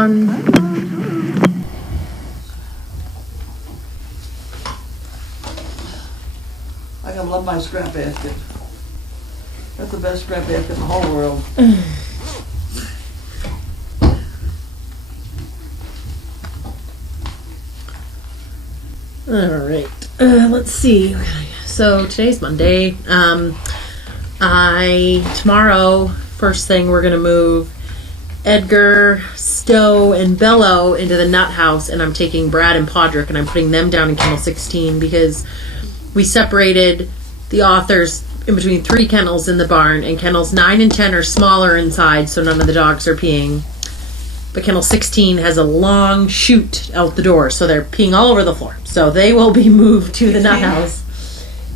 on. I gotta love my scrap basket. That's the best scrap basket in the whole world. All right. Let's see. So today's Monday. Tomorrow, first thing, we're gonna move Edgar, Stowe, and Bello into the nut house, and I'm taking Brad and Podrick and I'm putting them down in kennel 16 because we separated the authors in between 3 kennels in the barn, and kennels 9 and 10 are smaller inside, so none of the dogs are peeing. But kennel 16 has a long chute out the door, so they're peeing all over the floor. So they will be moved to the nut house.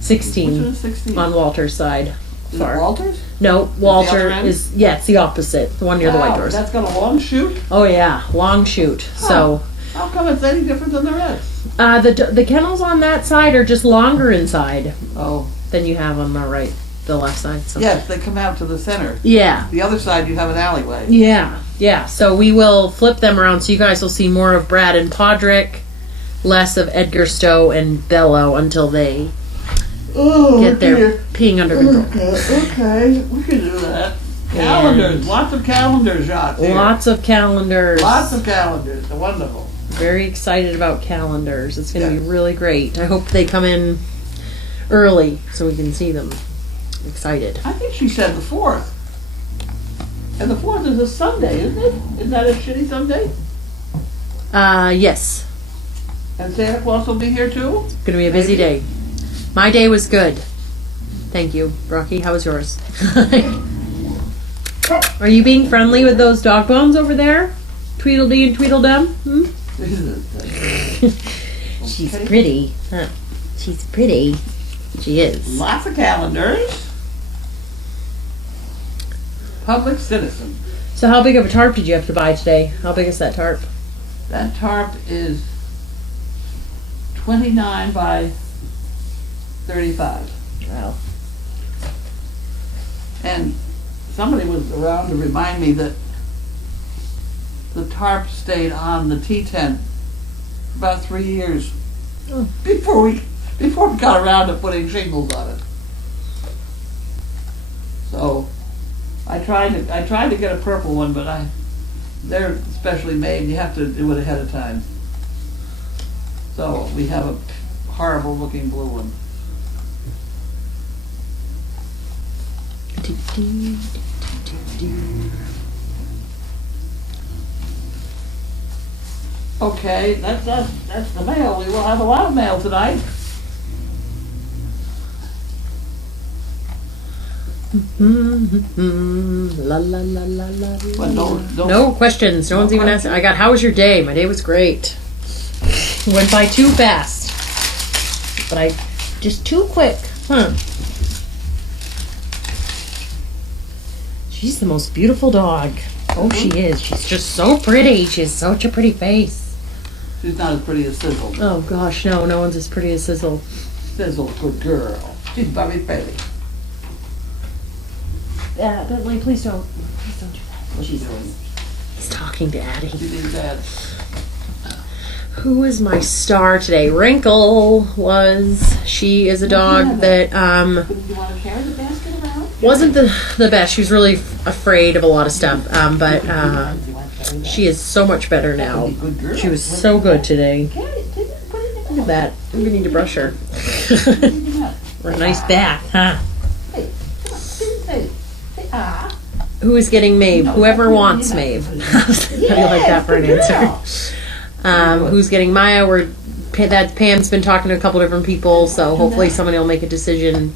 16, Which one is 16? on Walter's side. Is it Far. Walter's? No, Walter end? is, yeah, it's the opposite, the one near the white Wow, doors. that's got a long chute? Oh yeah, long chute. So How come it's any different than the rest? the kennels on that side are just longer inside Oh, than you have on the left side. So. yes, they come out to the center. Yeah. The other side, you have an alleyway. Yeah. So we will flip them around, so you guys will see more of Brad and Podrick, less of Edgar, Stowe, and Bello until they get their peeing under control. Okay, we can do that. Calendars, lots of calendar shots here. Lots of calendars. Lots of calendars, wonderful. Very excited about calendars. It's going to Yeah. be really great. I hope they come in early so we can see them. Excited. I think she said the 4th. And the 4th is a Sunday, isn't it? Is that a shitty Sunday? Yes. And Santa Claus will be here too? It's going to be a busy Maybe. day. My day was good. Thank you, Rocky. How was yours? Are you being friendly with those dog bones over there? Tweedledee and Tweedledum? Hmm? She's pretty. Huh. She's pretty. She is. Lots of calendars. Public citizen. So how big of a tarp did you have to buy today? How big is that tarp? That tarp is 29 by 35. Wow. And somebody was around to remind me that the tarp stayed on the tea tent for about 3 years Oh. before we got around to putting shingles on it. So I tried to get a purple one, but they're specially made. You have to do it ahead of time. So we have a horrible looking blue one. Okay, that's the mail. We will have a lot of mail tonight. La la la la la. But No questions. No one's even asking. I got, how was your day? My day was great. Went by too fast. But just too quick. Huh. She's the most beautiful dog. Oh, she is. She's just so pretty. She has such a pretty face. She's not as pretty as Sizzle. Oh, gosh, no. No one's as pretty as Sizzle. Sizzle's a good girl. She's very pretty. Bentley, please don't. Please don't do that. What's she doing? He's talking to Addie. She did that. Who is my star today? Wrinkle was. She is a dog that Do you want to carry the basket around? wasn't the best. She was really afraid of a lot of stuff, but she is so much better now. She was so good today. Look at that. We need to brush her. Or a nice bath, huh? Who is getting Maeve? Whoever wants Maeve. How do you like that for an answer? Who's getting Maya? Pam's been talking to a couple different people, so hopefully somebody will make a decision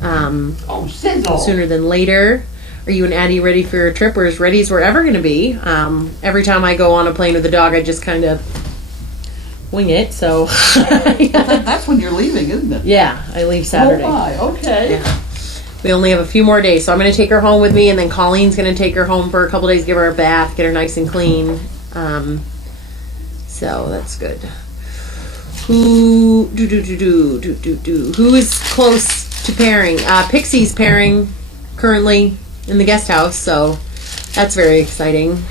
sooner than later. Are you and Addie ready for your trip? We're as ready as we're ever going to be. Every time I go on a plane with a dog, I just kind of wing it. So That's when you're leaving, isn't it? yeah, I leave Saturday. Oh my, okay. Yeah. We only have a few more days, so I'm going to take her home with me, and then Carlene's going to take her home for a couple days, give her a bath, get her nice and clean. So that's good. Who is close to pairing? Pixie's pairing currently in the guest house, so that's very exciting.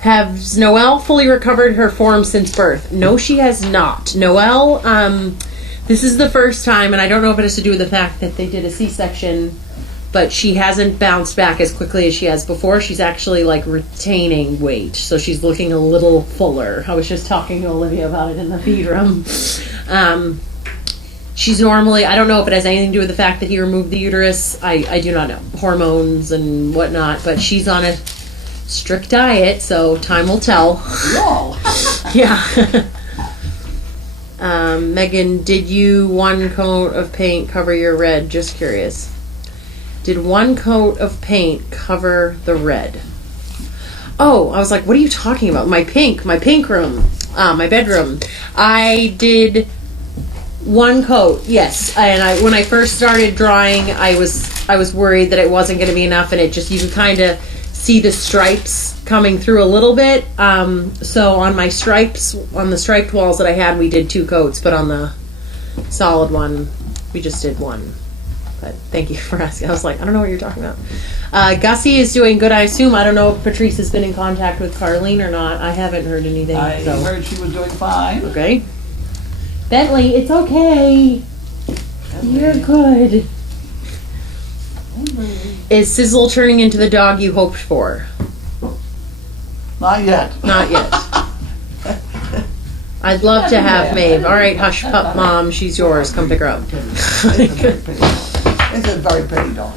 Has Noelle fully recovered her form since birth? No, she has not. Noelle, this is the first time, and I don't know if it has to do with the fact that they did a C-section, but she hasn't bounced back as quickly as she has before. She's actually like retaining weight, so she's looking a little fuller. I was just talking to Olivia about it in the feed room. She's normally, I don't know if it has anything to do with the fact that he removed the uterus. I do not know. Hormones and whatnot, but she's on a strict diet, so time will tell. Lol. Yeah. Megan, did you one coat of paint cover your red? Just curious. Did one coat of paint cover the red? Oh, I was like, what are you talking about? My pink room, my bedroom. I did one coat, yes. And when I first started drawing, I was worried that it wasn't going to be enough, and it just, you could kind of see the stripes coming through a little bit. So on my stripes, on the striped walls that I had, we did 2 coats, but on the solid one, we just did 1. But thank you for asking. I was like, I don't know what you're talking about. Gussie is doing good, I assume. I don't know if Patrice has been in contact with Carlene or not. I haven't heard anything. I heard she was doing fine. Okay. Bentley, it's okay. You're good. Is Sizzle turning into the dog you hoped for? Not yet. Not yet. I'd love to have Maeve. All right, hush pup mom, she's yours. Come pick her up. It's a very pretty dog.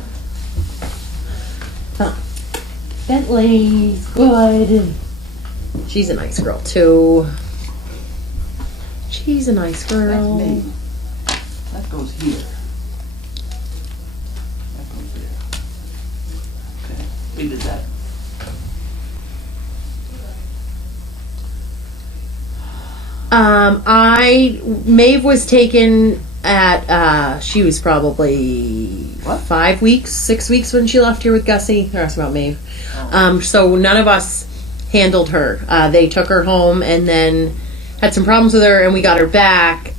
Bentley's good. She's a nice girl too. She's a nice girl. That's me. That goes here. That goes there. Okay, we did that. Maeve was taken at, she was probably, 5 weeks, 6 weeks when she left here with Gussie. They're asking about Maeve. Oh. So none of us handled her. They took her home and then had some problems with her, and we got her back.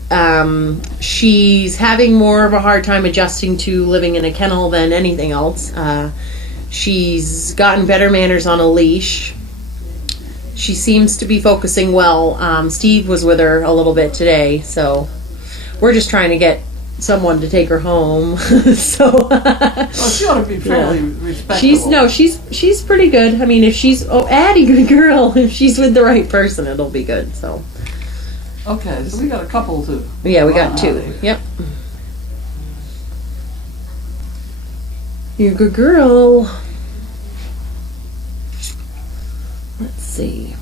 She's having more of a hard time adjusting to living in a kennel than anything else. She's gotten better manners on a leash. She seems to be focusing well. Steve was with her a little bit today, so we're just trying to get someone to take her home. So Well, she ought to be fairly respectable. She's pretty good. I mean, if she's Addie, good girl. If she's with the right person, it'll be good. So Okay, so we got a couple to. yeah, we got 2. Yep. You're a good girl. Let's see.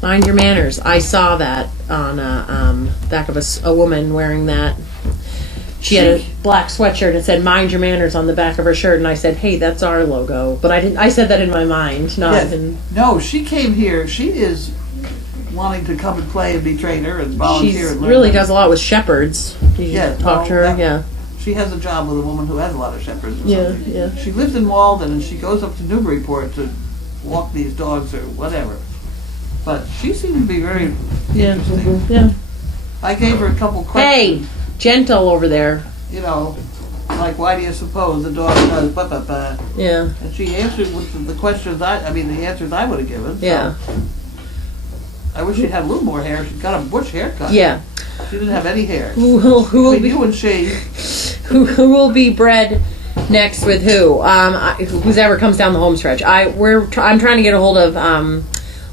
Mind your manners. I saw that on back of a woman wearing that. She had a black sweatshirt and said "Mind your manners" on the back of her shirt, and I said, "Hey, that's our logo." But I didn't. I said that in my mind, not Yes. in. No, she came here. She is wanting to come and play and be trainer and volunteer. She and learn. really does a lot with shepherds. Did you Yeah, talk to her? well, Yeah. She has a job with a woman who has a lot of shepherds. Or Yeah, something. yeah. She lives in Walden and she goes up to Newburyport to walk these dogs or whatever. But she seemed to be very interesting. Yeah. I gave her a couple questions. Hey, gentle over there. You know, like why do you suppose the dog does blah blah blah? Yeah. And she answered with the questions the answers I would have given. So Yeah. I wish she'd had a little more hair. She's got a bush haircut. Yeah. She didn't have any hair. Who will Between be you and she. who will be bred next with who? Whoever comes down the home stretch. I'm trying to get a hold of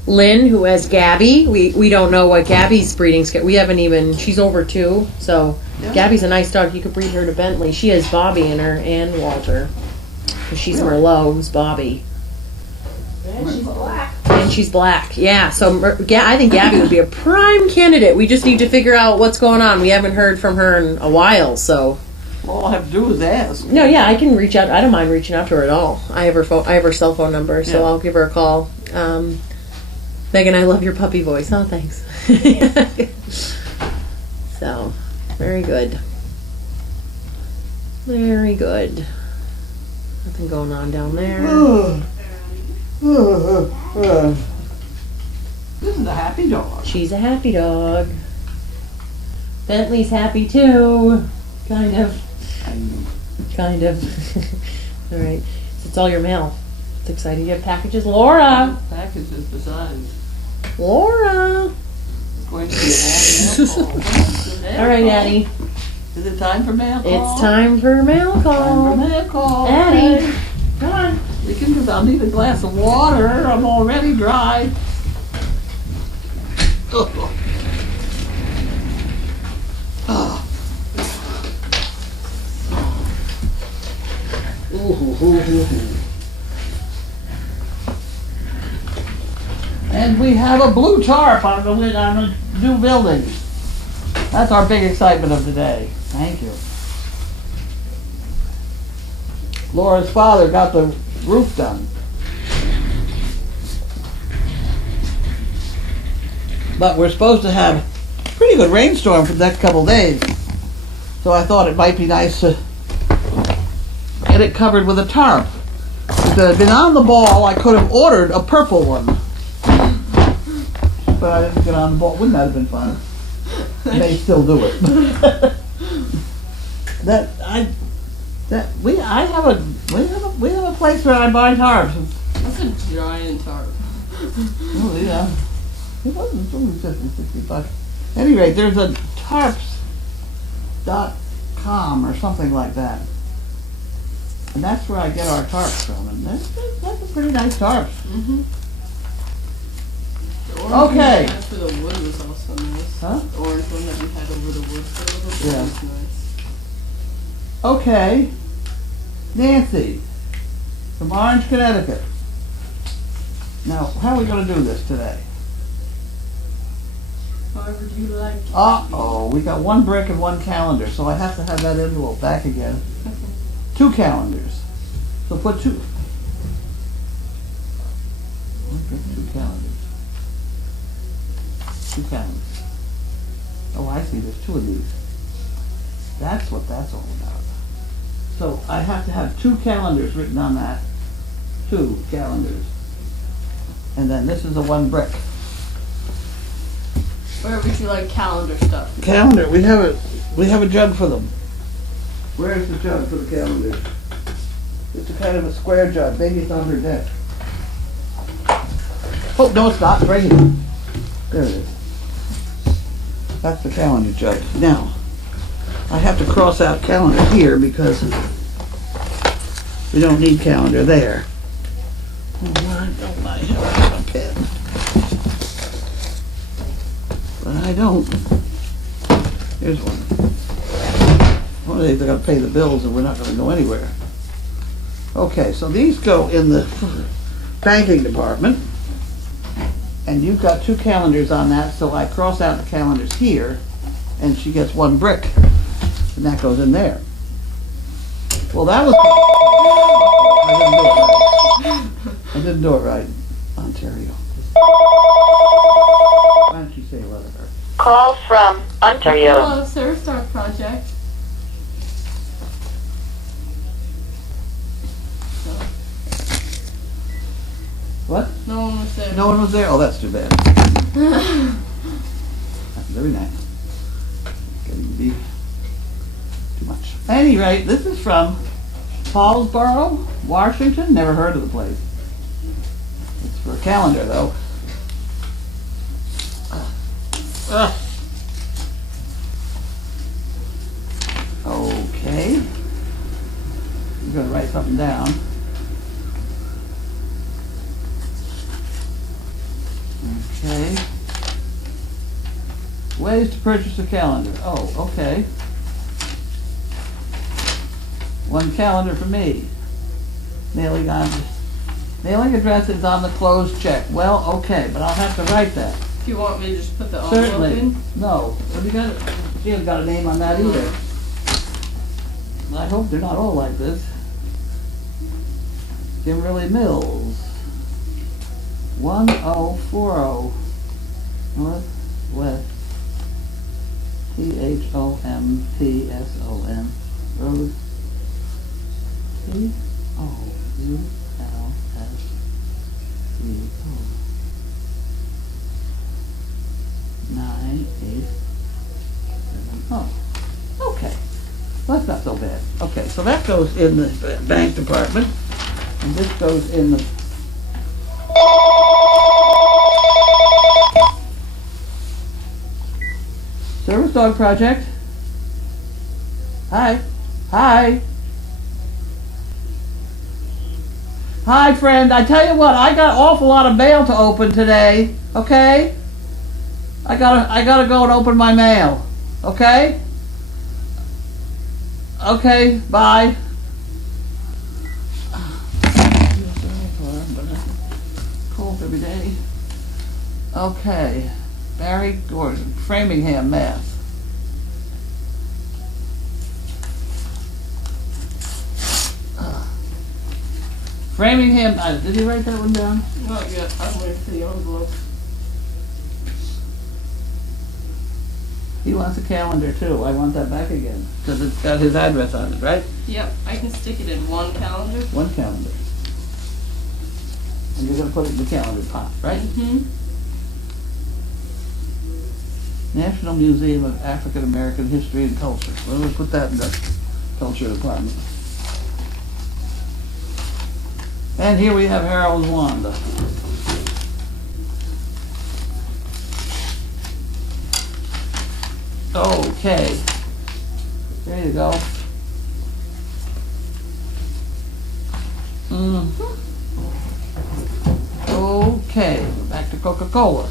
Lynn, who has Gabby. We don't know what Gabby's breeding schedule. We haven't even. She's over 2, so Yeah. Gabby's a nice dog. You could breed her to Bentley. She has Bobby in her and Walter. 'Cause she's Really? Merlot, who's Bobby. And she's black. And she's black. Yeah, so I think Gabby would be a prime candidate. We just need to figure out what's going on. We haven't heard from her in a while, so. All I have to do is ask. No, yeah, I can reach out. I don't mind reaching out to her at all. I have her phone. I have her cell phone number, so Yeah. I'll give her a call. Megan, I love your puppy voice. Oh, thanks. So, very good. Very good. Nothing going on down there. This is a happy dog. She's a happy dog. Bentley's happy too. Kind of. Kind of. All right. It's all your mail. It's exciting to get packages. Laura! Packages besides. Laura! It's going to be a long mail call. All right, Addie. Is it time for mail call? It's time for mail Time call. for mail call. Addie. Okay. Come on. We can do, I'll need a glass of water. I'm already dry. Oh. Ah. And we have a blue tarp on the new building. That's our big excitement of today. Thank you. Laura's father got the roof done. But we're supposed to have a pretty good rainstorm for the next couple of days. So I thought it might be nice to get it covered with a tarp. If it had been on the ball, I could have ordered a purple one. But I didn't get on the ball. Wouldn't that have been fun? They still do it. We have a place where I buy tarps. That's a giant tarp. Oh yeah. It wasn't only 50, 60 bucks. At any rate, there's a tarps.com or something like that. And that's where I get our tarps from. And that's a pretty nice tarps. Mm-hmm. Okay. For the wood was also nice. Huh? The orange one that we had over the wood stove Yeah. was nice. Okay. Nancy from Orange, Connecticut. Now, how are we going to do this today? However you like. Uh-oh, we got one brick and one calendar, so I have to have that envelope back again. 2 calendars. So put 2. One brick, 2 calendars. 2 calendars. Oh, I see, there's 2 of these. That's what that's all about. So I have to have 2 calendars written on that. 2 calendars. And then this is a 1 brick. Where would you like calendar stuff? Calendar, we have a jug for them. Where's the jug for the calendar? It's a kind of a square jug. Maybe it's on her desk. Oh, no, it's not. Right here. There it is. That's the calendar jug. Now, I have to cross out calendar here because we don't need calendar there. Oh, why don't I have a pen? But I don't. Here's one. One of these I gotta pay the bills and we're not gonna go anywhere. Okay, so these go in the banking department. And you've got 2 calendars on that, so I cross out the calendars here and she gets 1 brick. And that goes in there. Well, that was... I didn't do it right. Ontario. Why don't you say hello to her? Call from Ontario. Hello, Service Star Project. What? No one was there. No one was there? Oh, that's too bad. That's very nice. Getting to be too much. At any rate, this is from Paulsboro, Washington. Never heard of the place. It's for a calendar, though. Okay. I'm going to write something down. Okay. Ways to purchase a calendar. Oh, okay. 1 calendar for me. Mailing address is on the closed check. Well, okay, but I'll have to write that. If you want me to just put the envelope Certainly. in. No. Have you got it? She hasn't got a name on that either. I hope they're not all like this. Kimberly Mills. 1040 Northwest Thompson Road. T-O-U-L-S-E-O 987. Oh, okay. Well, that's not so bad. Okay, so that goes in the bank department, and this goes in the Dog Project. Hi. Hi. Hi, friend. I tell you what, I got an awful lot of mail to open today. Okay? I gotta go and open my mail. Okay? Okay, bye. Cold every day. Okay. Barry Gordon, Framingham, Mass. Framingham, did he write that one down? Not yet. I'm waiting for the envelope. He wants a calendar too. I want that back again because it's got his address on it, right? Yep, I can stick it in one calendar. One calendar. And you're going to put it in the calendar pot, right? Mm-hmm. National Museum of African American History and Culture. Well, we'll put that in the culture department. And here we have Harold and Wanda. Okay. There you go. Okay, back to Coca-Cola.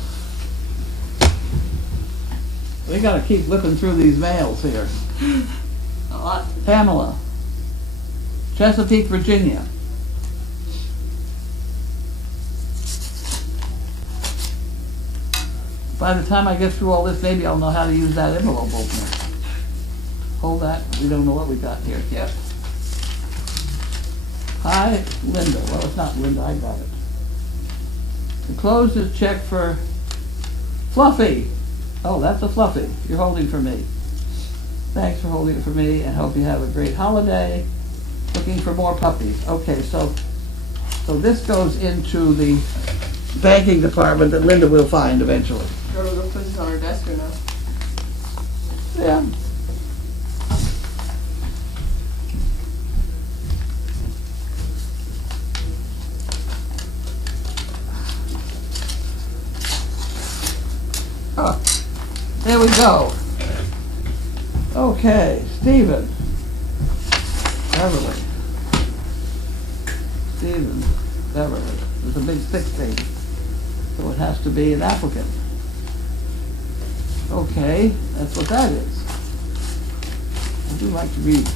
We gotta keep whipping through these mails here. A lot. Pamela, Chesapeake, Virginia. By the time I get through all this, maybe I'll know how to use that envelope opener. Hold that. We don't know what we got here. Yep. Hi, Linda. Well, it's not Linda. I got it. Enclosed this check for Fluffy. Oh, that's a Fluffy. You're holding for me. Thanks for holding it for me, and hope you have a great holiday. Looking for more puppies. Okay, so this goes into the banking department that Linda will find eventually. Go to put this on her desk or no? Yeah. Oh, there we go. Okay, Stephen. Beverly. Stephen Beverly. There's a big thick thing, so it has to be an applicant. Okay, that's what that is. I do like to read.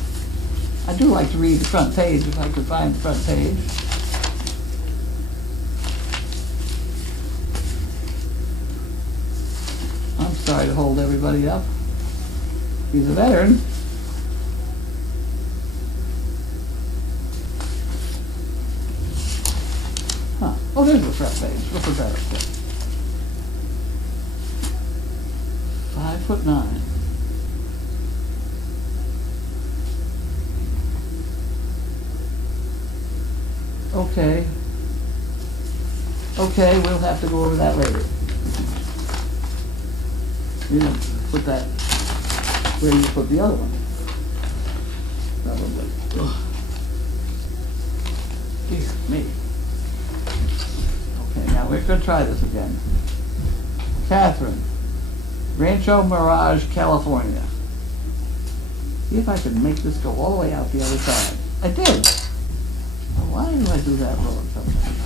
I do like to read the front page if I could find the front page. I'm sorry to hold everybody up. He's a veteran. Huh. Oh, there's the front page. We'll put that up there. 5'9". Okay. Okay, we'll have to go over that later. You know, put that where you put the other one. Probably. Ugh. Dear me. Okay, now we're going to try this again. Catherine, Rancho Mirage, California. See if I can make this go all the way out the other side. I did. Why do I do that wrong sometimes?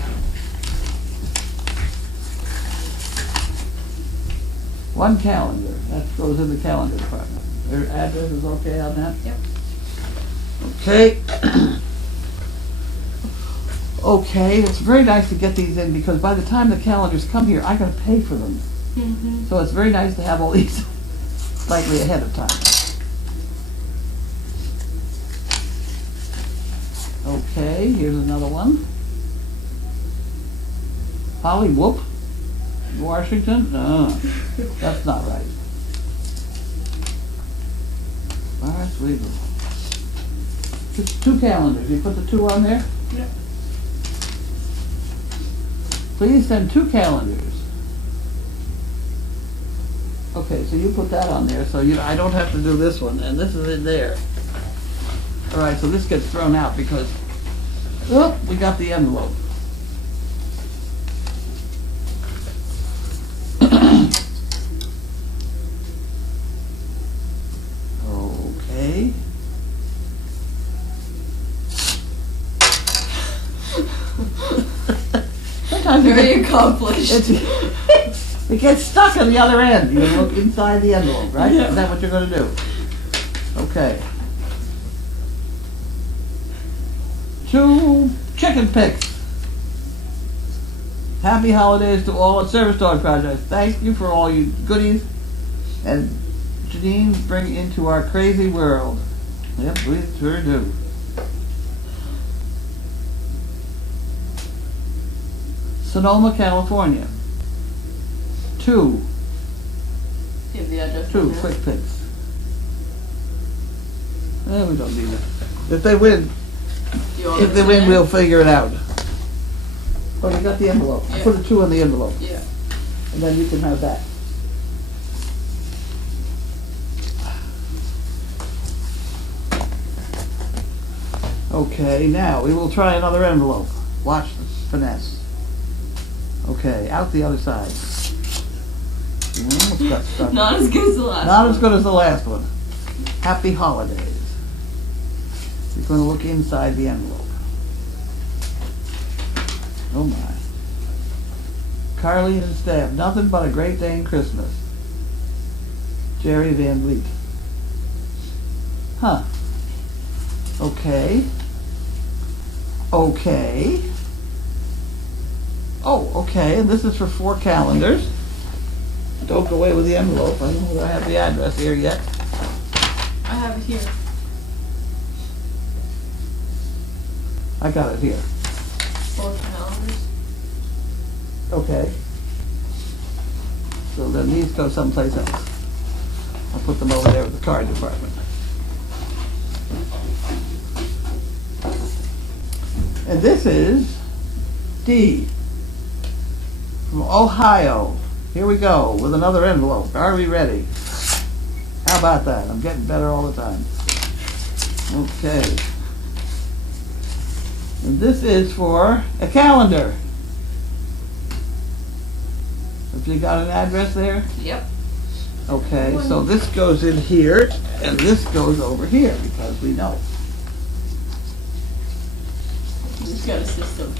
One calendar. That goes in the calendar department. Their address is okay on that? Yep. Okay. Okay, it's very nice to get these in because by the time the calendars come here, I gotta pay for them. Mm-hmm. So it's very nice to have all these slightly ahead of time. Okay, here's another one. Holly Whoop, Washington? That's not right. Alright, legal. Just 2 calendars. You put the 2 on there? Yep. Please send 2 calendars. Okay, so you put that on there, so I don't have to do this one, and this is in there. All right, so this gets thrown out because, oh, we got the envelope. sometimes Very accomplished. it gets stuck on the other end. You gotta look inside the envelope, right? Yeah. Is that what you're gonna do? Okay. 2 chicken picks. Happy holidays to all at Service Dog Project. Thank you for all you goodies and Janine bring into our crazy world. Yep, we sure do. Sonoma, California. 2 Give the address. 2 on there. quick picks. We don't need it. If they win, Do you want if me they to win, sign it? we'll figure it out. Oh, you got the envelope. Yeah. Put a 2 in the envelope, Yeah. and then you can have that. Okay, now we will try another envelope. Watch the finesse. Okay, out the other side. Almost got stuck. Not as good as the last Not one. as good as the last one. Happy holidays. You're going to look inside the envelope. Oh my. Carlene and staff, nothing but a great day in Christmas. Jerry Van Vliet. Huh. Okay. Okay. Oh, okay, and this is for 4 calendars. Don't go away with the envelope. I don't know that I have the address here yet. I have it here. I got it here. 4 calendars. Okay. So then these go someplace else. I'll put them over there with the card department. And this is D from Ohio. Here we go with another envelope. Are we ready? How about that? I'm getting better all the time. Okay. And this is for a calendar. Have you got an address there? Yep. Okay, so this goes in here, and this goes over here, because we know. We've got a system.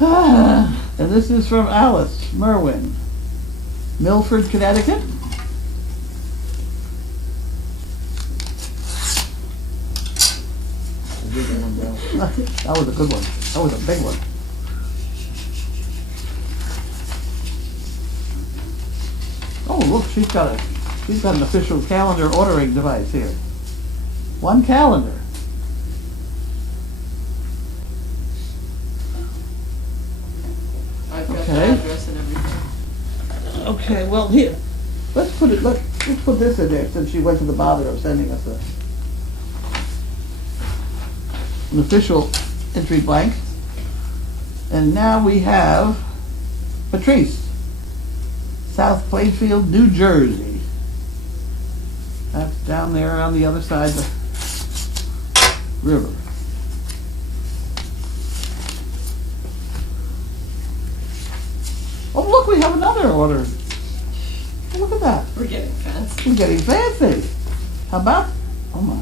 And this is from Alice Merwin, Milford, Connecticut. That was a good one. That was a big one. Oh, look, she's got an official calendar ordering device here. 1 calendar. I've got Okay. the address and everything. Okay, well here, let's put this in there since she went to the bother of sending us an official entry blank. And now we have Patrice, South Plainfield, New Jersey. That's down there on the other side of the river. Oh, look, we have another order. Oh, look at that. We're getting fancy. We're getting fancy. How about? Oh my.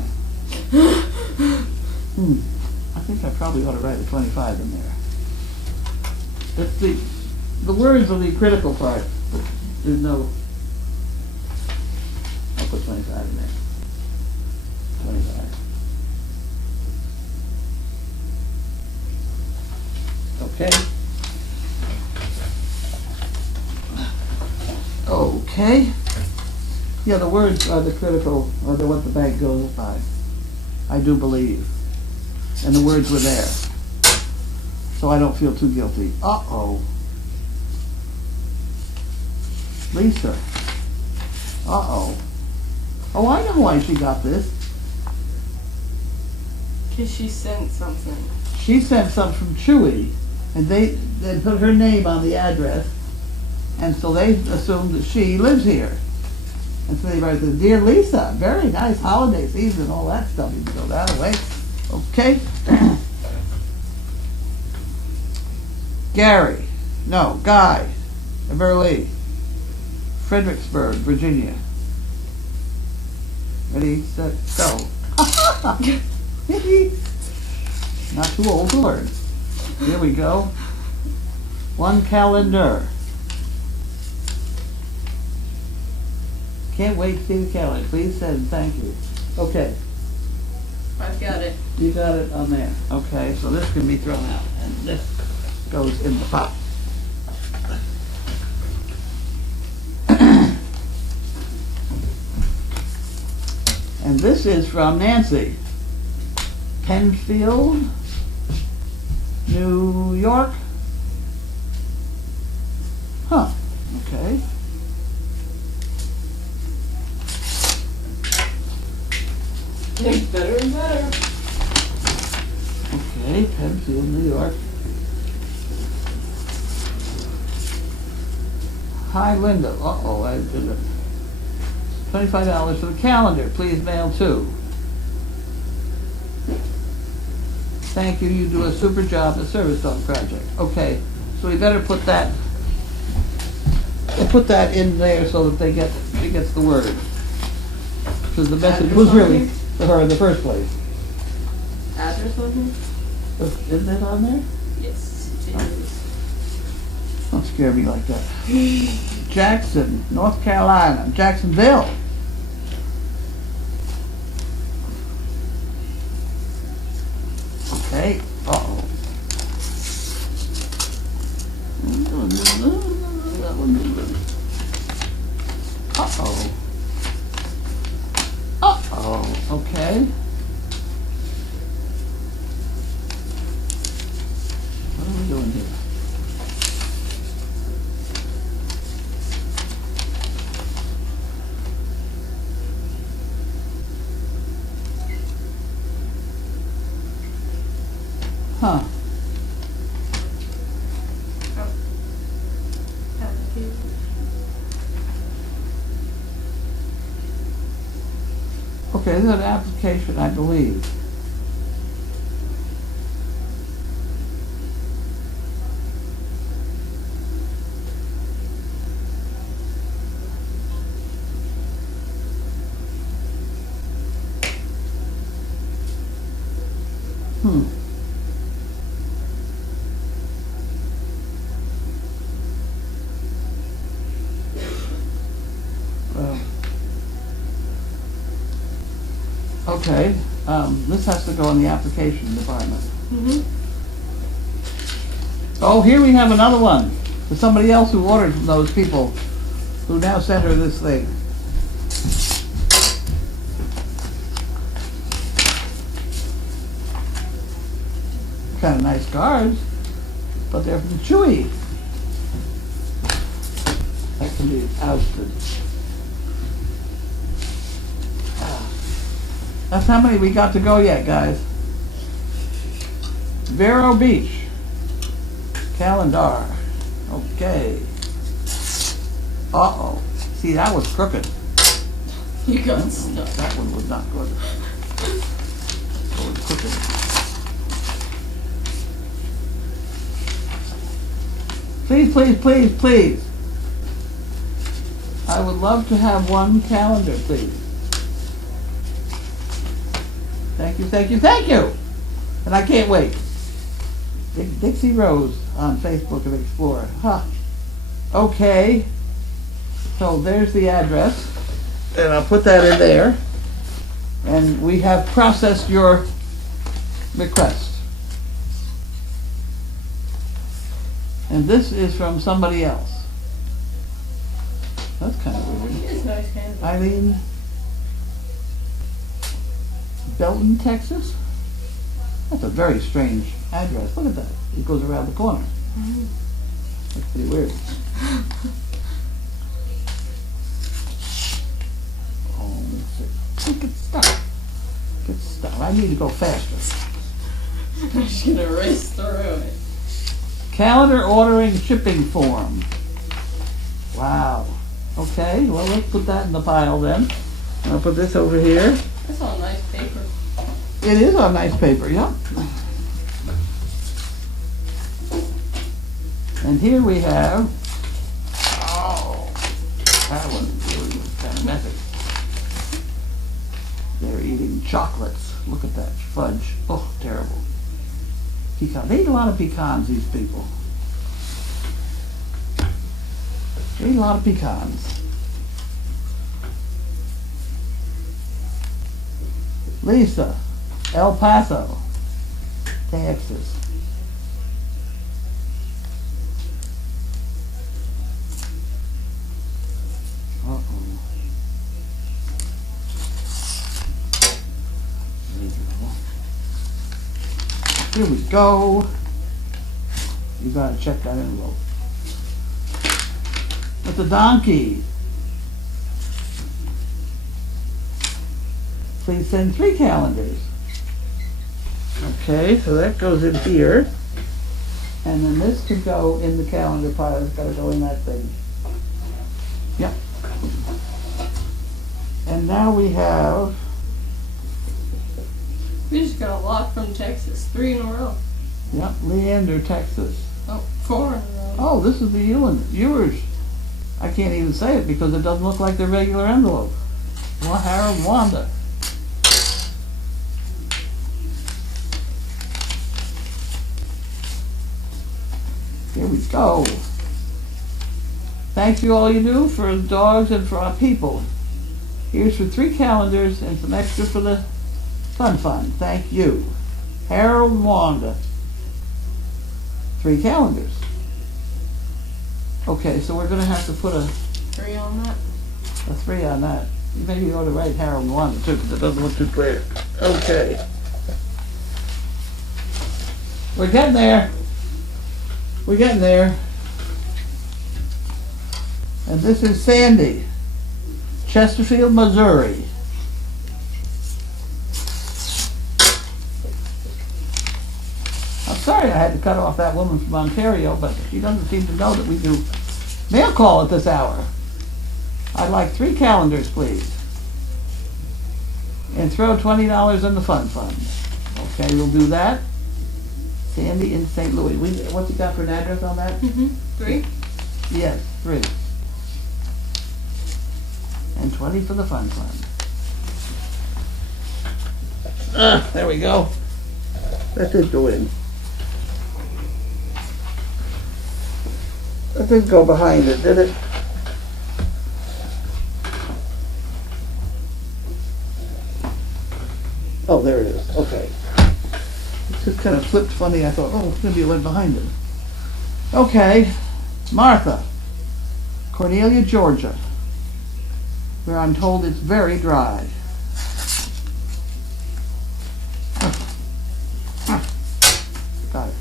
I think I probably ought to write a 25 in there. That's the words are the critical part. But there's no. I'll put 25 in there. 25. Okay. Okay. Yeah, the words are the critical, or the what the bank goes by. I do believe. And the words were there. So I don't feel too guilty. Uh-oh. Lisa. Uh-oh. Oh, I know why she got this. Because she sent something. She sent some from Chewy, and they put her name on the address, and so they assumed that she lives here. And so they write, "Dear Lisa, very nice holiday season," all that stuff. You can throw that away. Okay. Guy, Everly, Fredericksburg, Virginia. Ready, set, go. Not too old to learn. Here we go. One calendar. Can't wait to see the calendar. Please send, thank you. Okay, I've got it. you got it on there. Okay, so this can be thrown out, and this goes in the pot. And this is from Nancy. Penfield, New York. Huh, okay. It's better and better. Okay, Penfield, New York. Hi, Linda. Uh-oh, I did it. $25 for the calendar. Please mail to. Thank you. You do a super job at Service Dog Project. Okay, so we better put that. We'll put that in there so that she gets the word. Because the message was really to her in the first place. Address on here? Isn't it on there? Yes, it is. Don't scare me like that. Jackson, North Carolina. Jacksonville. Okay. Uh-oh. Uh-oh. Uh-oh. Okay. What are we doing here? Huh. Okay, this is an application, I believe. Well, okay, this has to go in the application department. Mm-hmm. Oh, here we have another one. For somebody else who ordered from those people who now sent her this thing. Kind of nice cards, but they're from Chewy. That can be ousted. That's how many we got to go yet, guys. Vero Beach. Calendar. Okay. Uh-oh. See, that was crooked. You got stuck. That one was not good. That was crooked. Please, please, please, please. I would love to have one calendar, please. Thank you, thank you, thank you! And I can't wait. Dixie Rose on Facebook and Explorer. Huh. Okay. So there's the address. And I'll put that in there. And we have processed your request. And this is from somebody else. That's kind of weird. It is nice handwriting. Eileen, Belton, Texas? That's a very strange address. Look at that. It goes around the corner. That's pretty weird. Oh, let's see. Get stuck. Get stuck. I need to go faster. I'm just gonna race through it. Calendar ordering shipping form. Wow. Okay, well, let's put that in the pile then. I'll put this over here. That's all nice paper. It is on nice paper, yeah. And here we have, oh, that one's really kind of messy. They're eating chocolates. Look at that fudge. Oh, terrible. Pecan. They eat a lot of pecans, these people. Eat a lot of pecans. Lisa, El Paso, Texas. Uh-oh. Here we go. You gotta check that envelope. With the donkey. Please send 3 calendars. Okay, so that goes in here. And then this could go in the calendar pile. It's gotta go in that thing. Yep. And now we have, We just got a lot from Texas. 3 in a row. yep, Leander, Texas. Oh, 4 in a row. Oh, this is the yours. I can't even say it because it doesn't look like their regular envelope. Well, Harold Wanda. Here we go. Thanks for all you do for dogs and for our people. Here's for 3 calendars and some extra for the fun. Thank you. Harold Wanda. 3 calendars. Okay, so we're going to have to put a 3 on that. 3 on that. Maybe you ought to write Harold Wanda too, because it doesn't look too clear. Okay. We're getting there. We're getting there. And this is Sandy, Chesterfield, Missouri. I'm sorry I had to cut off that woman from Ontario, but she doesn't seem to know that we do mail call at this hour. I'd like 3 calendars, please. And throw $20 in the fun fund. Okay, we'll do that. Sandy in St. Louis. What's you got for an address on that? 3. Yes, 3. And 20 for the fun fund. There we go. That did go in. That didn't go behind it, did it? Oh, there it is. Okay. It just kind of flipped funny. I thought, oh, maybe it went behind it. Okay. Martha, Cornelia, Georgia, where I'm told it's very dry. Got it.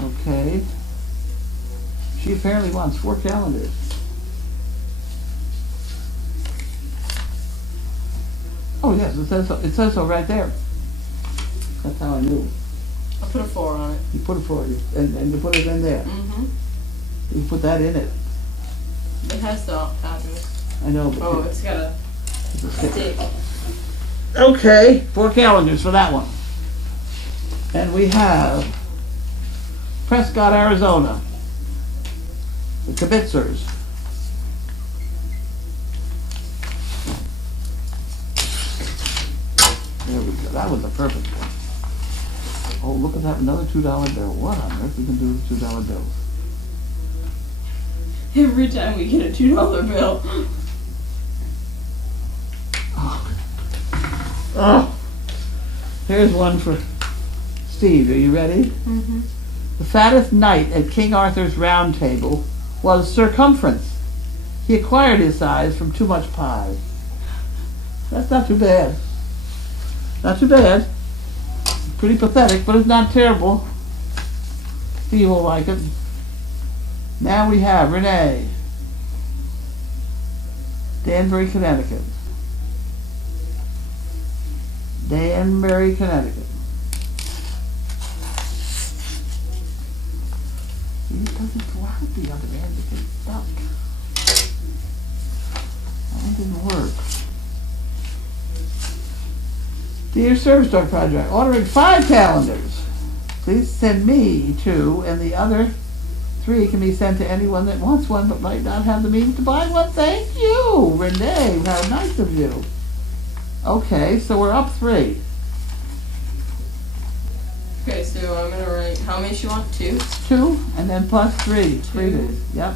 Okay. She apparently wants 4 calendars. Oh yes, it says so. It says so right there. That's how I knew. I put a 4 on it. You put it for you, and you put it in there. You put that in it. It has the address. I know, but Oh, it's got a it's a stick. stick. Okay, 4 calendars for that one. And we have Prescott, Arizona. The Kibitzers. There we go. That was a perfect one. Oh, look at that, another $2 bill. What on earth we can do with $2 bills? Every time we get a $2 bill. Oh, here's one for Steve. Are you ready? The fattest knight at King Arthur's Round Table was Circumference. He acquired his size from too much pie. That's not too bad. Not too bad. Pretty pathetic, but it's not terrible. Steve will like it. Now we have Renee, Danbury, Connecticut. Danbury, Connecticut. It doesn't go out the other end. It gets stuck. That didn't work. Dear Service Dog Project, ordering 5 calendars. Please send me 2, and the other 3 can be sent to anyone that wants one but might not have the means to buy one. Thank you, Renee. How nice of you. Okay, so we're up 3. Okay, so I'm gonna write, how many she want? 2? 2, and then plus 3. 3 days, yep.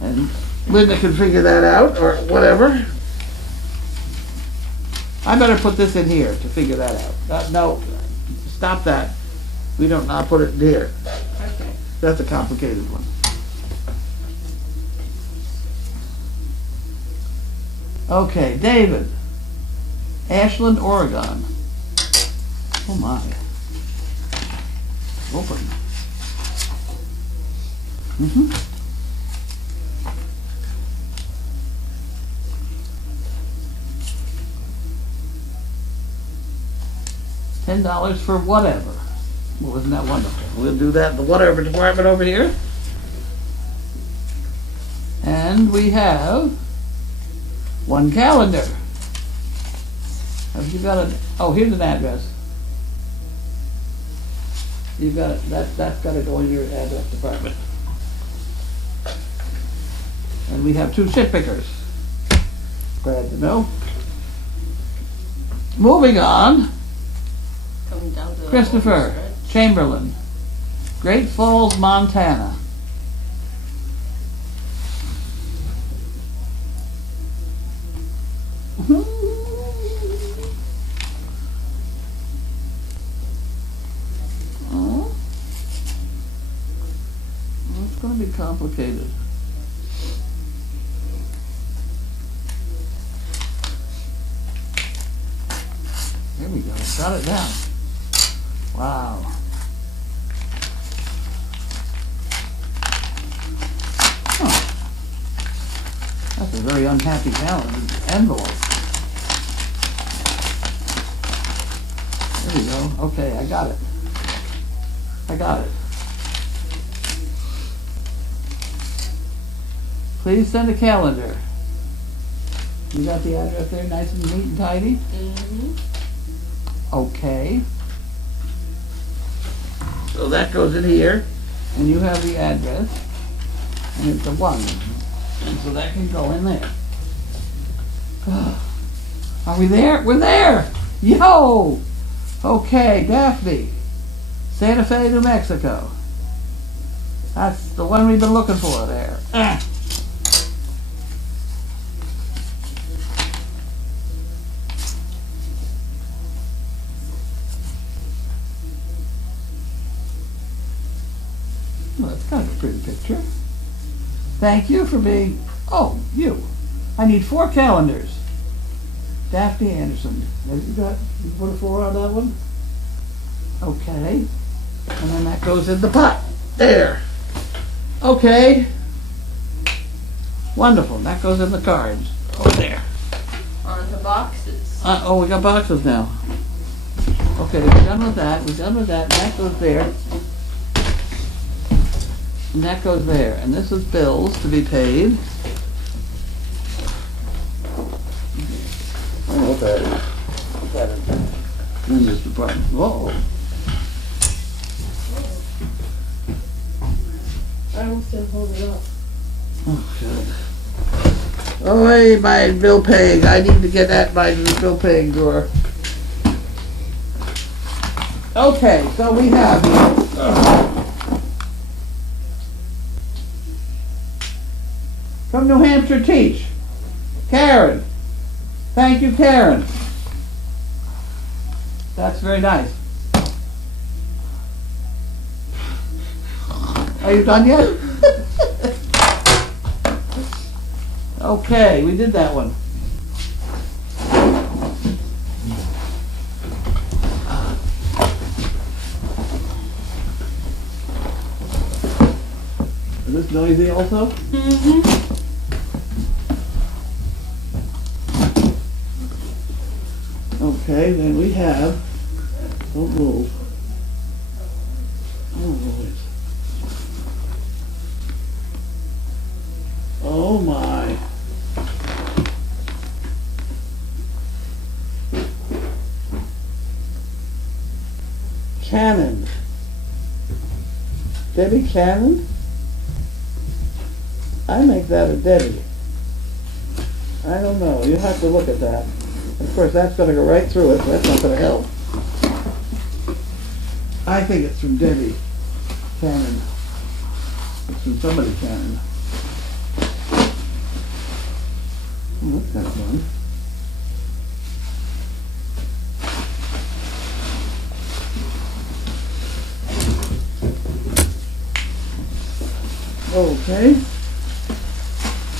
And Linda can figure that out, or whatever. I better put this in here to figure that out. No, stop that. We don't not put it in here. Okay. That's a complicated one. Okay, David. Ashland, Oregon. Oh my. Open. Mm-hmm. $10 for whatever. Well, isn't that wonderful? We'll do that in the whatever department over here. And we have 1 calendar. Have you got a, oh, here's an address. You've got it, that's got to go in your address department. And we have 2 shit pickers. Glad to know. Moving on. Coming down to the Christopher home stretch. Chamberlain, Great Falls, Montana. Oh, it's going to be complicated. There we go. Got it down. Wow. Huh. That's a very unhappy envelope. There we go. Okay, I got it. I got it. Please send a calendar. You got the address there nice and neat and tidy? Mm-hmm. Okay. So that goes in here, and you have the address, and it's a 1. And so that can go in there. Are we there? We're there! Yo! Okay, Daphne. Santa Fe, New Mexico. That's the one we've been looking for there. Well, that's kind of a pretty picture. Thank you for being... Oh, you. I need 4 calendars. Daphne Anderson. You put a 4 on that one? Okay. And then that goes in the pot. There. Okay. Wonderful. That goes in the cards. Over there. On the boxes. Oh, we got boxes now. Okay, we're done with that. We're done with that. And that goes there. And that goes there. And this is bills to be paid. Oh, okay. In this department. Whoa. I almost didn't hold it up. Oh, good. Oh, hey, my bill paying. I need to get at my bill paying drawer. Okay, so we have from New Hampshire Teach, Karen. Thank you, Karen. That's very nice. Are you done yet? Okay, we did that one. Is this noisy also? Mm-hmm. Okay, then we have, don't move. Oh, Lord. Oh my. Cannon. Debbie Cannon? I make that a Debbie. I don't know, you have to look at that. Of course, that's going to go right through it, so that's not going to help. I think it's from Debbie Cannon. It's from somebody Cannon. Oh, that's kind of fun. Okay.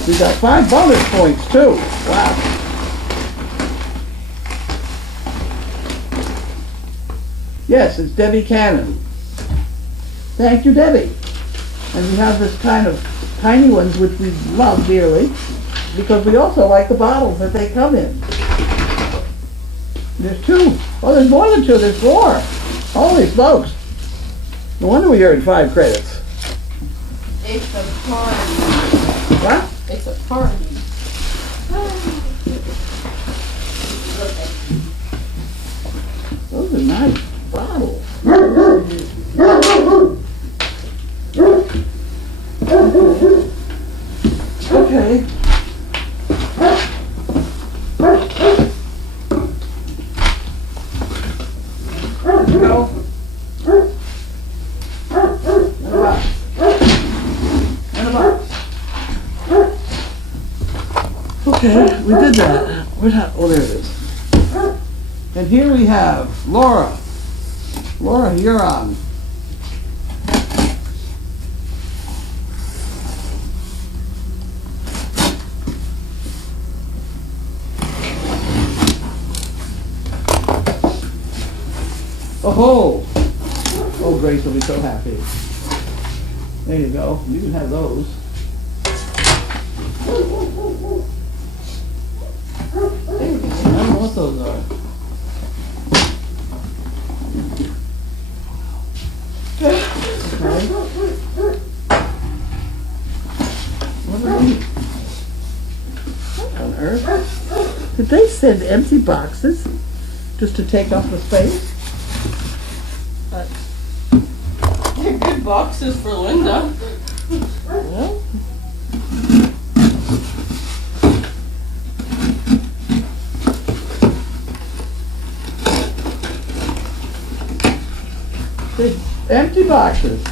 We got 5 bonus points too. Wow. Yes, it's Debbie Cannon. Thank you, Debbie. And we have this kind of tiny ones which we love dearly because we also like the bottles that they come in. There's 2. Oh, there's more than 2. There's 4. Holy smokes. No wonder we earned 5 credits. It's a party. What? It's a party. Those are nice bottles. Okay. Go. And a box. Okay, we did that. Oh, there it is. And here we have Laura. Laura, you're on. Oh, oh, Grace will be so happy. There you go. You can have those. I don't know what those are. Okay. What are these? What on earth? Did they send empty boxes just to take up the space? They're good boxes for Linda. Well, big empty boxes.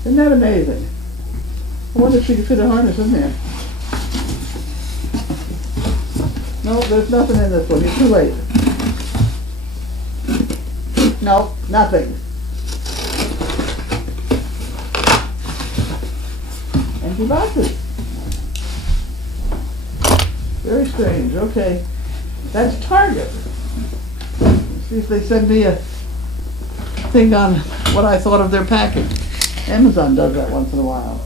Isn't that amazing? I wonder if she could fit a harness in there. No, there's nothing in this one. You're too late. No, nothing. Empty boxes. Very strange. Okay. That's Target. Let's see if they send me a thing on what I thought of their package. Amazon does that once in a while.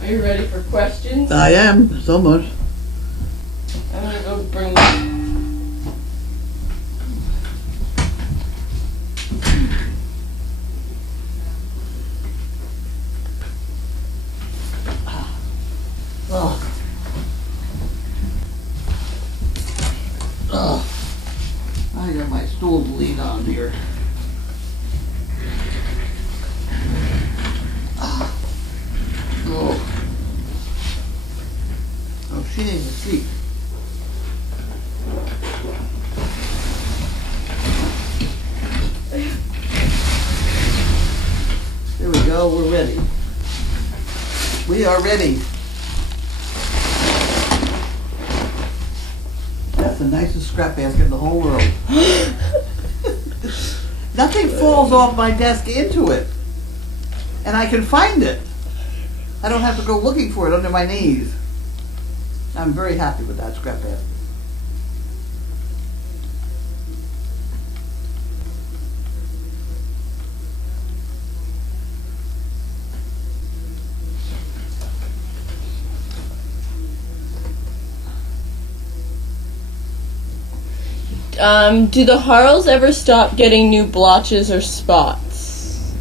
Are you ready for questions? I am, so much. I'm gonna go bring. Oh. Oh. I got my stool to lean on here. Oh. Oh, she needs a seat. There we go, we're ready. We are ready. That's the nicest scrap basket in the whole world. Nothing falls off my desk into it. And I can find it. I don't have to go looking for it under my knees. I'm very happy with that scrap basket. Do the Harls ever stop getting new blotches or spots?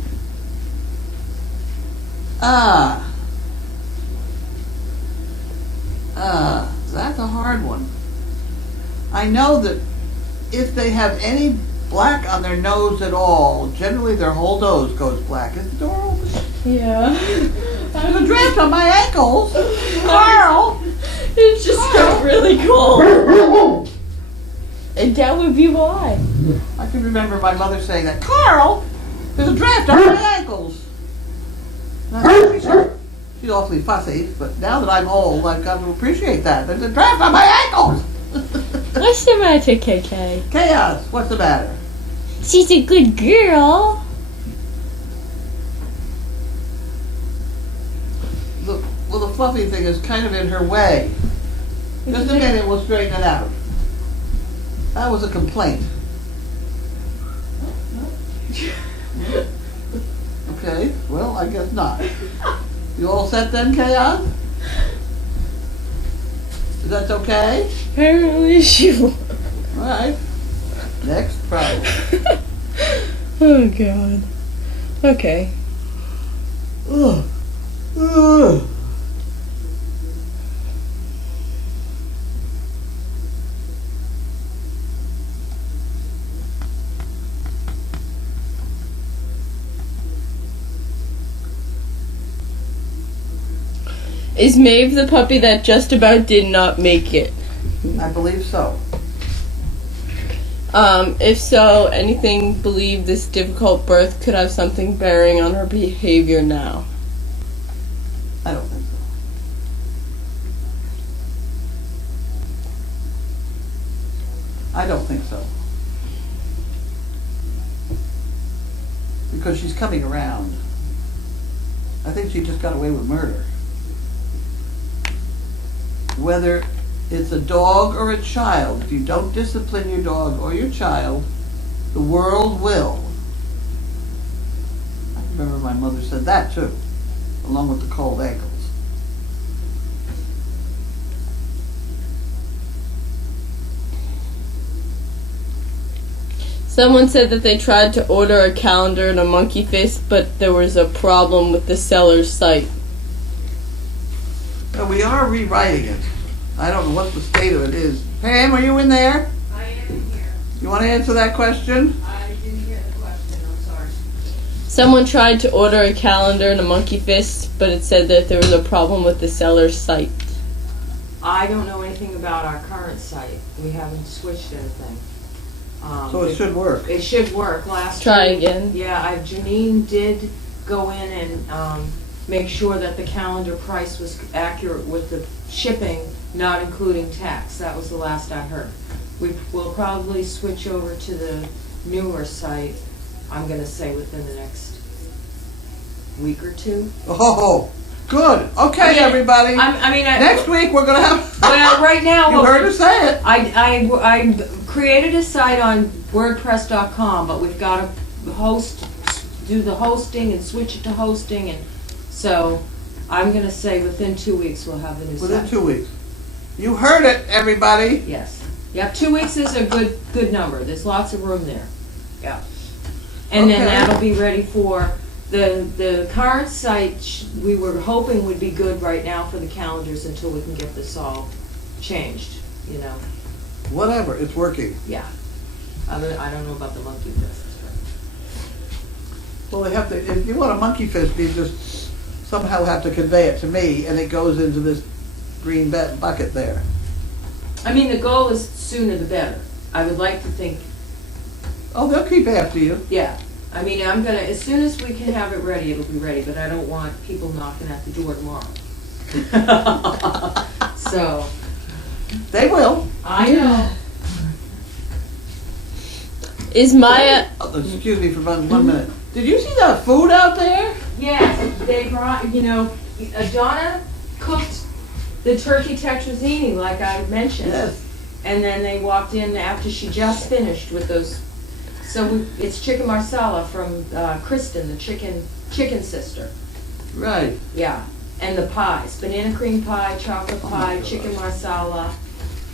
That's a hard one. I know that if they have any black on their nose at all, generally their whole nose goes black. Is the door open? Yeah. There's a draft on my ankles. Carl! It just got really cold. And that would be why. I can remember my mother saying that. Carl! There's a draft on my ankles. She's awfully fussy, but now that I'm old, I've got to appreciate that. There's a draft on my ankles! What's the matter, KK? Chaos, what's the matter? She's a good girl. Well, the fluffy thing is kind of in her way. Just a minute, we'll straighten it out. That was a complaint. Okay, well, I guess not. You all set then, Chaos? Is that okay? Apparently she will. All right. Next problem. Oh, God. Okay. Ugh. Ugh. Is Maeve the puppy that just about did not make it? I believe so. If so, anything believe this difficult birth could have something bearing on her behavior now? I don't think so. I don't think so. Because she's coming around. I think she just got away with murder. Whether it's a dog or a child, if you don't discipline your dog or your child, the world will. I remember my mother said that too, along with the cold ankles. Someone said that they tried to order a calendar and a monkey face, but there was a problem with the seller's site. Well, we are rewriting it. I don't know what the state of it is. Pam, are you in there? I am in here. You want to answer that question? I didn't hear the question, I'm sorry. Someone tried to order a calendar and a monkey fist, but it said that there was a problem with the seller's site. I don't know anything about our current site. We haven't switched anything. So it should work. It should work. Last Try week- again. Yeah, Janine did go in and make sure that the calendar price was accurate with the shipping, not including tax. That was the last I heard. We will probably switch over to the newer site, I'm gonna say within the next week or two. Oh, good. Okay, everybody. Next week we're going to have... Well, right now... You heard her say it. I created a site on WordPress.com, but we've got to do the hosting and switch it to hosting, and so I'm going to say within 2 weeks we'll have the new site. Within 2 weeks. You heard it, everybody. Yes. Yep, 2 weeks is a good number. There's lots of room there. Yeah. And then Okay. that'll be ready for the current site. We were hoping would be good right now for the calendars until we can get this all changed, you know. Whatever, it's working. Yeah. I don't know about the monkey fist. Well, they have to, if you want a monkey fist, you just somehow have to convey it to me, and it goes into this green bucket there. I mean, the goal is sooner the better. I would like to think, Oh, they'll keep after you. yeah. I mean, I'm gonna, as soon as we can have it ready, it'll be ready, but I don't want people knocking at the door tomorrow. So, They will. I know. Is Maya... Excuse me for one minute. Did you see that food out there? Yes, they brought, Donna cooked the turkey tetrazzini like I mentioned. Yes. And then they walked in after she just finished with those. So it's chicken marsala from Kristen, the chicken sister. Right. Yeah, and the pies: banana cream pie, chocolate pie, chicken marsala.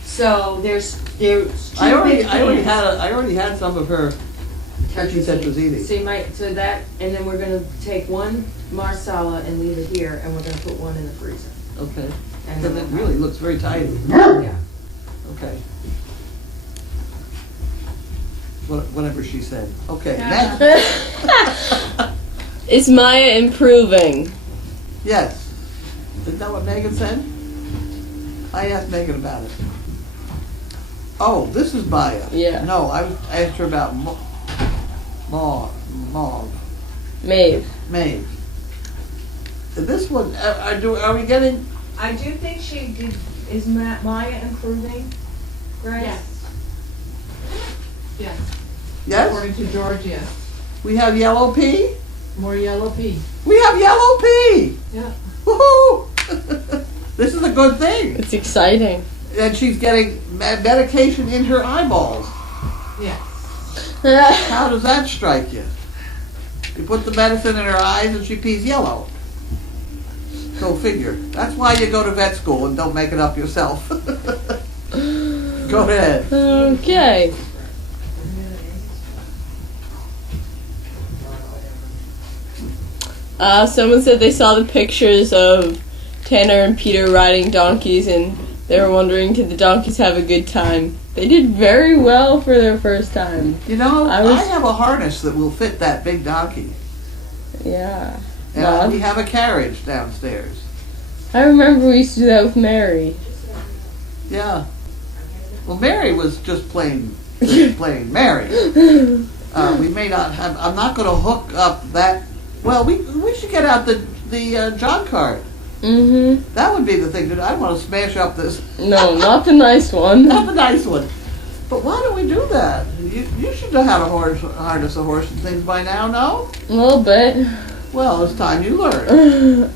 So there's two I already big had some of her turkey tetrazzini. So that, and then we're gonna take one marsala and leave it here, and we're gonna put one in the freezer. Okay. And Because then it we'll really looks very tidy. Yeah. Okay. Whatever she said. Okay. Next. Is Maya improving? Yes. Isn't that what Megan said? I asked Megan about it. Oh, this is Maya. Yeah. No, I asked her about Maeve. Maeve. This one, are we getting? I do think she did, is Maya improving, Grace? Yes, Yes? according to George, yes. We have yellow pea? More yellow pea. We have yellow pea! Yeah. Woohoo! This is a good thing. It's exciting. And she's getting medication in her eyeballs. Yes. How does that strike you? You put the medicine in her eyes and she pees yellow. Go figure. That's why you go to vet school and don't make it up yourself. Go ahead. Okay. Someone said they saw the pictures of Tanner and Peter riding donkeys, and they were wondering, did the donkeys have a good time? They did very well for their first time. You know, I I have a harness that will fit that big donkey. Yeah. And Well, we have a carriage downstairs. I remember we used to do that with Mary. Yeah. Well, Mary was just plain Mary. We may not have. I'm not going to hook up that. Well, we should get out the John cart. Mm-hmm. That would be the thing. I want to smash up this. No, not the nice one. Not the nice one. But why don't we do that? You should know how to harness a horse and things by now. No? A little bit. Well, it's time you learn.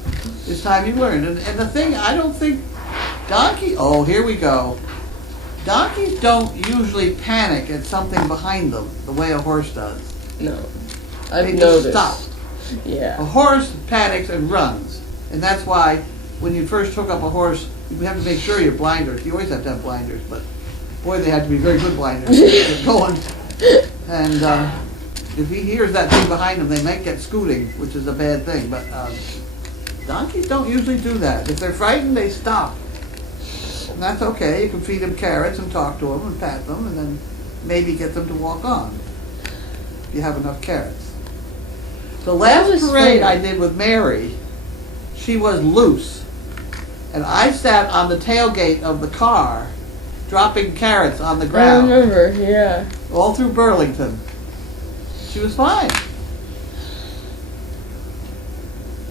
It's time you learn. And the thing, I don't think oh, here we go. Donkeys don't usually panic at something behind them the way a horse does. No. They I've just noticed. stop. A Yeah. horse panics and runs. And that's why when you first hook up a horse, you have to make sure your blinders, you always have to have blinders, but boy, they have to be very good blinders to get going. And if he hears that thing behind him, they might get scooting, which is a bad thing. But donkeys don't usually do that. If they're frightened, they stop. And that's okay. You can feed them carrots and talk to them and pat them and then maybe get them to walk on if you have enough carrots. The last was parade fun. I did with Mary, she was loose. And I sat on the tailgate of the car dropping carrots on the I ground remember, yeah. all through Burlington. She was fine.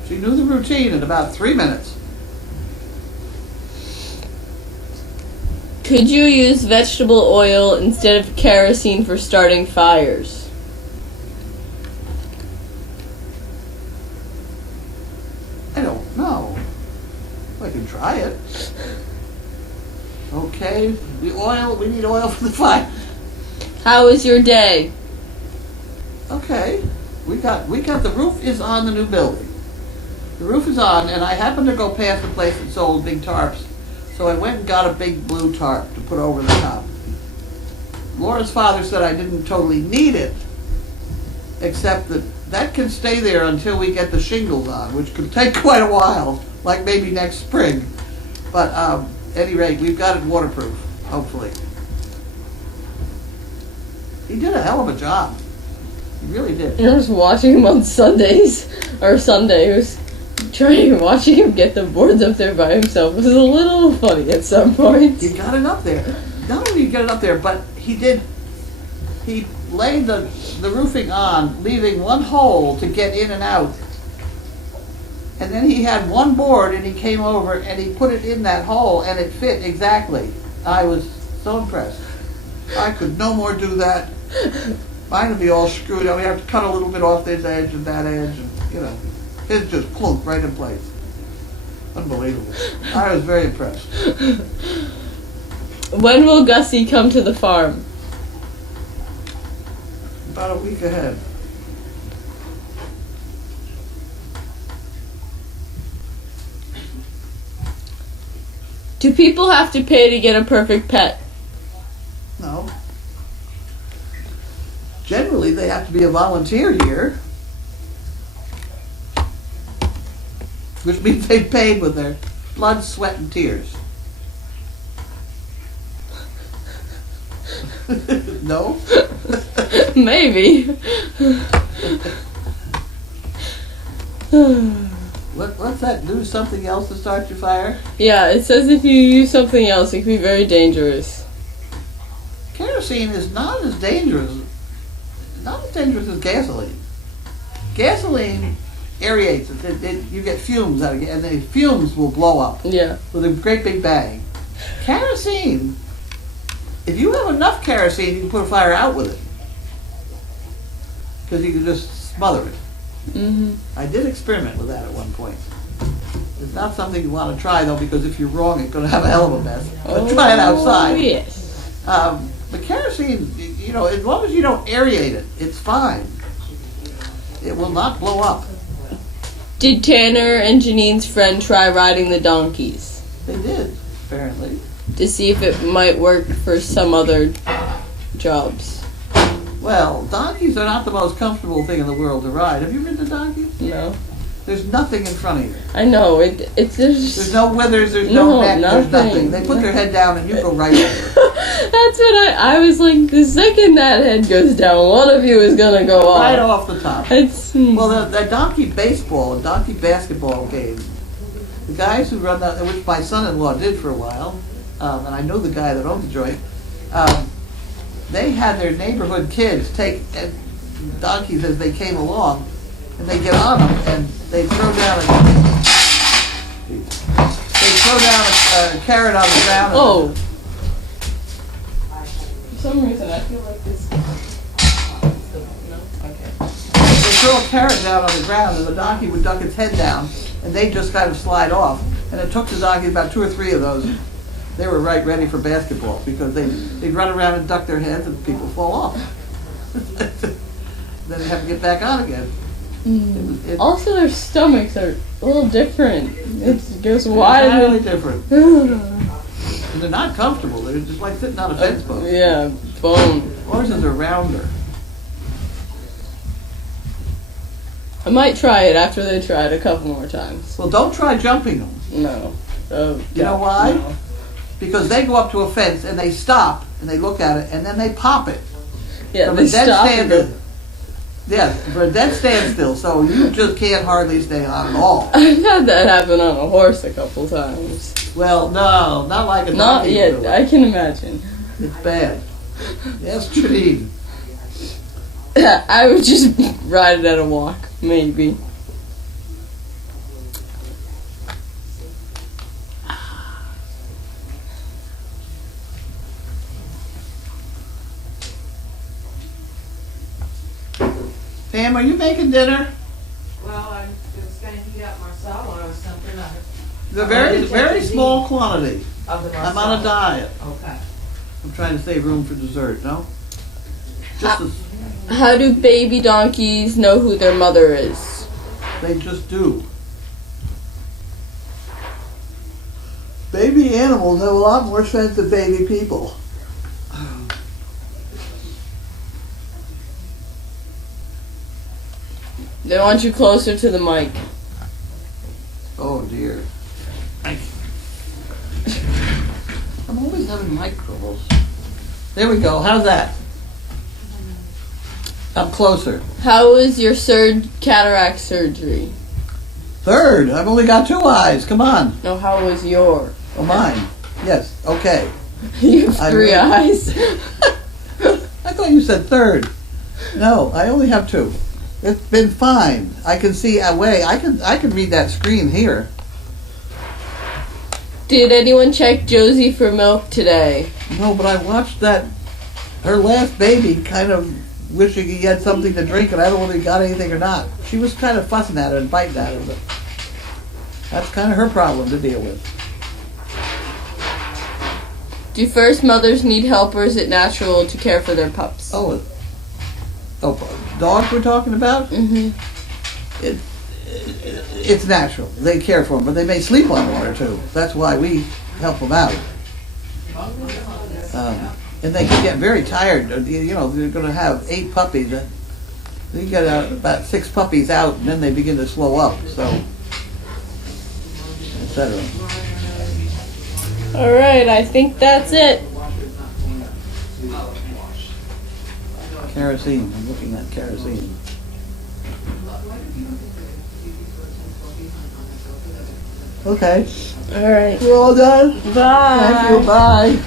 She knew the routine in about 3 minutes. Could you use vegetable oil instead of kerosene for starting fires? I don't know. I can try it. Okay, the oil, we need oil for the fire. How was your day? Okay, we got the roof is on the new building. The roof is on, and I happened to go past a place that sold big tarps, so I went and got a big blue tarp to put over the top. Laura's father said I didn't totally need it, except that can stay there until we get the shingles on, which could take quite a while, like maybe next spring. But at any rate, we've got it waterproof, hopefully. He did a hell of a job. He really did. I was watching him on Sundays, or Sunday. I was watching him get the boards up there by himself. It was a little funny at some points. He got it up there. Not only did he get it up there, but he laid the roofing on, leaving one hole to get in and out. And then he had one board and he came over and he put it in that hole and it fit exactly. I was so impressed. I could no more do that. Mine would be all screwed up. We have to cut a little bit off this edge and that edge, and his just plunked right in place. Unbelievable. I was very impressed. When will Gussie come to the farm? About a week ahead. Do people have to pay to get a perfect pet? No. Generally, they have to be a volunteer here, which means they paid with their blood, sweat, and tears. No? Maybe. Let's what's that? Do something else to start your fire? Yeah, it says if you use something else, it can be very dangerous. Kerosene is not as dangerous as gasoline. Gasoline aerates it. You get fumes out of it, and the fumes will blow up Yeah. with a great big bang. Kerosene, if you have enough kerosene, you can put a fire out with it. Because you can just smother it. Mhm. I did experiment with that at one point. It's not something you want to try, though, because if you're wrong, it's going to have a hell of a mess. But try it outside. Oh, yes. But kerosene, you know, as long as you don't aerate it, it's fine. It will not blow up. Did Tanner and Janine's friend try riding the donkeys They did, apparently. to see if it might work for some other jobs? Well, donkeys are not the most comfortable thing in the world to ride. Have you ridden a donkey? No. There's nothing in front of you. I know, it's just... There's no withers, there's No, no neck, there's nothing. nothing. They put their head down and you go right over. That's what I was like, the second that head goes down, one of you is gonna go off. Right off the top. It's... Well, the donkey baseball and donkey basketball game, the guys who run that, which my son-in-law did for a while, and I know the guy that owned the joint, they had their neighborhood kids take donkeys as they came along, and they get on them and they throw down a carrot on the ground. Oh. For some reason, I feel like this... No? Okay. They throw a carrot down on the ground, and the donkey would duck its head down, and they just kind of slide off. And it took the donkey about 2 or 3 of those. They were right ready for basketball because they'd run around and duck their heads, and people fall off. Then they have to get back on again. Also, their stomachs are a little different. It goes Entirely wide. different. And they're not comfortable. They're just like sitting on a fence post. Yeah, bone. Horses are rounder. I might try it after they try it a couple more times. Well, don't try jumping them. No. Oh, You know why? no. Because they go up to a fence and they stop and they look at it and then they pop it. Yeah, From they a dead stop and standard. go. Yeah, for a dead standstill, so you just can't hardly stay on at all. I've had that happen on a horse a couple times. Well, no, not like a Not donkey yet. will. I can imagine. It's bad. Yes, Janine. I would just ride it at a walk, maybe. Pam, are you making dinner? Well, I was gonna heat up marsala or something It's a very small quantity. of the marsala. I'm on a diet. Okay. I'm trying to save room for dessert, no? Just as How do baby donkeys know who their mother is? they just do. Baby animals have a lot more sense than baby people. They want you closer to the mic. Oh dear. I'm always having mic troubles. There we go. How's that? I'm closer. How was your third cataract surgery? Third. I've only got 2 eyes. Come on. No, how was your? Oh, mine. Yes. Okay. You have I 3 really- eyes. I thought you said third. No, I only have 2. It's been fine. I can see away. I can read that screen here. Did anyone check Josie for milk today? No, but I watched that. Her last baby kind of wishing he had something to drink, and I don't know whether he got anything or not. She was kind of fussing at her and biting at her, but that's kind of her problem to deal with. Do first mothers need help, or is it natural to care for their pups? Oh, dogs we're talking about? Mm-hmm. It's natural. They care for them, but they may sleep on one or two. That's why we help them out. And they can get very tired. You know, they're going to have 8 puppies. They get about 6 puppies out, and then they begin to slow up. So, etc. All right, I think that's it. Kerosene. I'm looking at kerosene. Okay, All right. we're all done? Bye. Thank you, bye.